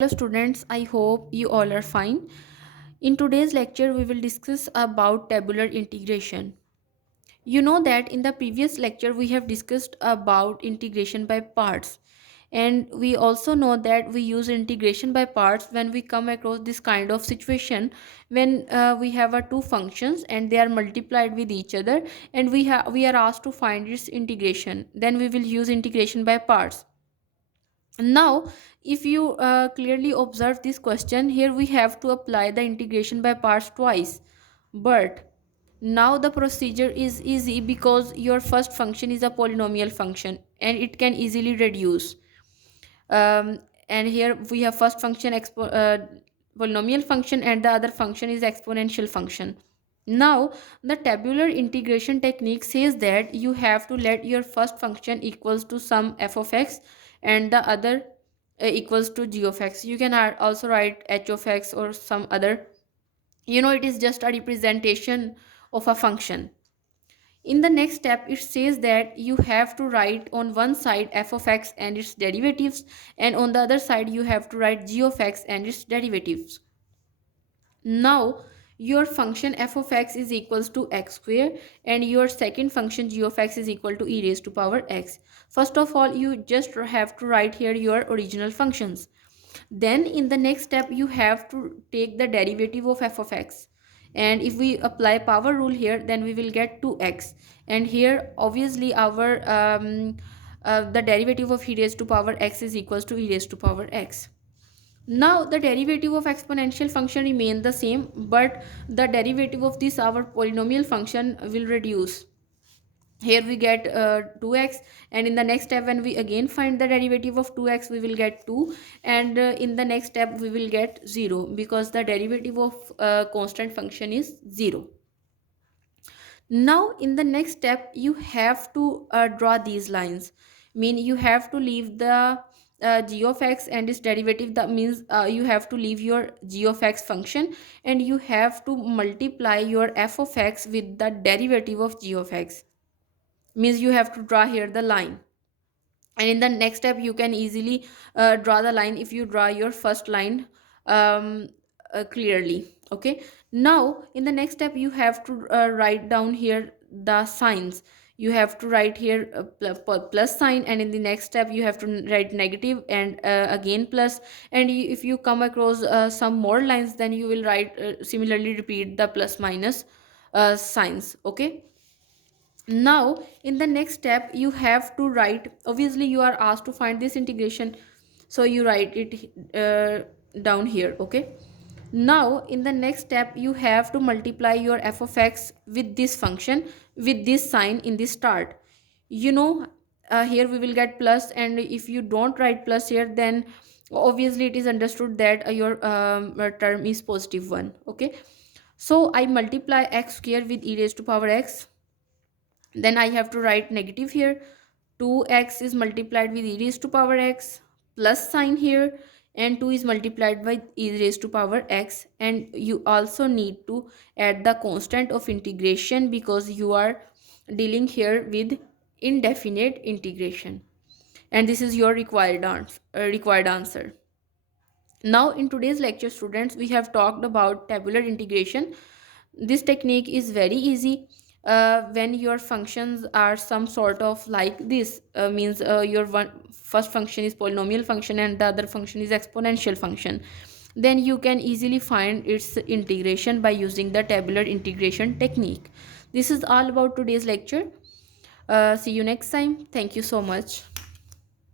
Hello students, I hope you all are fine. In today's lecture, we will discuss about tabular integration. You know that in the previous lecture, we have discussed about integration by parts. And we also know that we use integration by parts when we come across this kind of situation when we have two functions and they are multiplied with each other and we are asked to find its integration. Then we will use integration by parts. Now if you clearly observe this question, here we have to apply the integration by parts twice, but now the procedure is easy because your first function is a polynomial function and it can easily reduce. And here we have first function polynomial function and the other function is exponential function. Now the tabular integration technique says that you have to let your first function equals to some f of x and the other equals to g of x. You can also write h of x or some other, it is just a representation of a function. In the next step, it says that you have to write on one side f of x and its derivatives, and on the other side you have to write g of x and its derivatives. Now your function f of x is equals to x square and your second function g of x is equal to e raised to power x. First of all, you just have to write here your original functions. Then in the next step you have to take the derivative of f of x, and if we apply power rule here then we will get 2x, and here obviously our the derivative of e raised to power x is equals to e raised to power x. Now the derivative of exponential function remain the same, but the derivative of this our polynomial function will reduce. Here we get 2x, and in the next step when we again find the derivative of 2x we will get 2, and in the next step we will get 0 because the derivative of constant function is 0. Now in the next step you have to draw these lines, mean you have to leave the g of x and its derivative. That means you have to leave your g of x function and you have to multiply your f of x with the derivative of g of x, means you have to draw here the line. And in the next step you can easily draw the line if you draw your first line clearly. Okay, now in the next step you have to write down here the signs. You have to write here plus sign, and in the next step you have to write negative and again plus, and if you come across some more lines then you will write similarly repeat the plus minus signs. Okay, now in the next step you have to write, obviously you are asked to find this integration, so you write it down here. Okay, now in the next step you have to multiply your f of x with this function with this sign in the start. Here we will get plus, and if you don't write plus here then obviously it is understood that your term is positive one. Okay, so I multiply x square with e raised to power x, then I have to write negative here. 2x is multiplied with e raised to power x, plus sign here, and 2 is multiplied by e raised to power x, and you also need to add the constant of integration because you are dealing here with indefinite integration, and this is your required answer. Now in today's lecture students, we have talked about tabular integration. This technique is very easy when your functions are some sort of like this, means your first function is polynomial function and the other function is exponential function, then you can easily find its integration by using the tabular integration technique. This is all about today's lecture. See you next time. Thank you so much.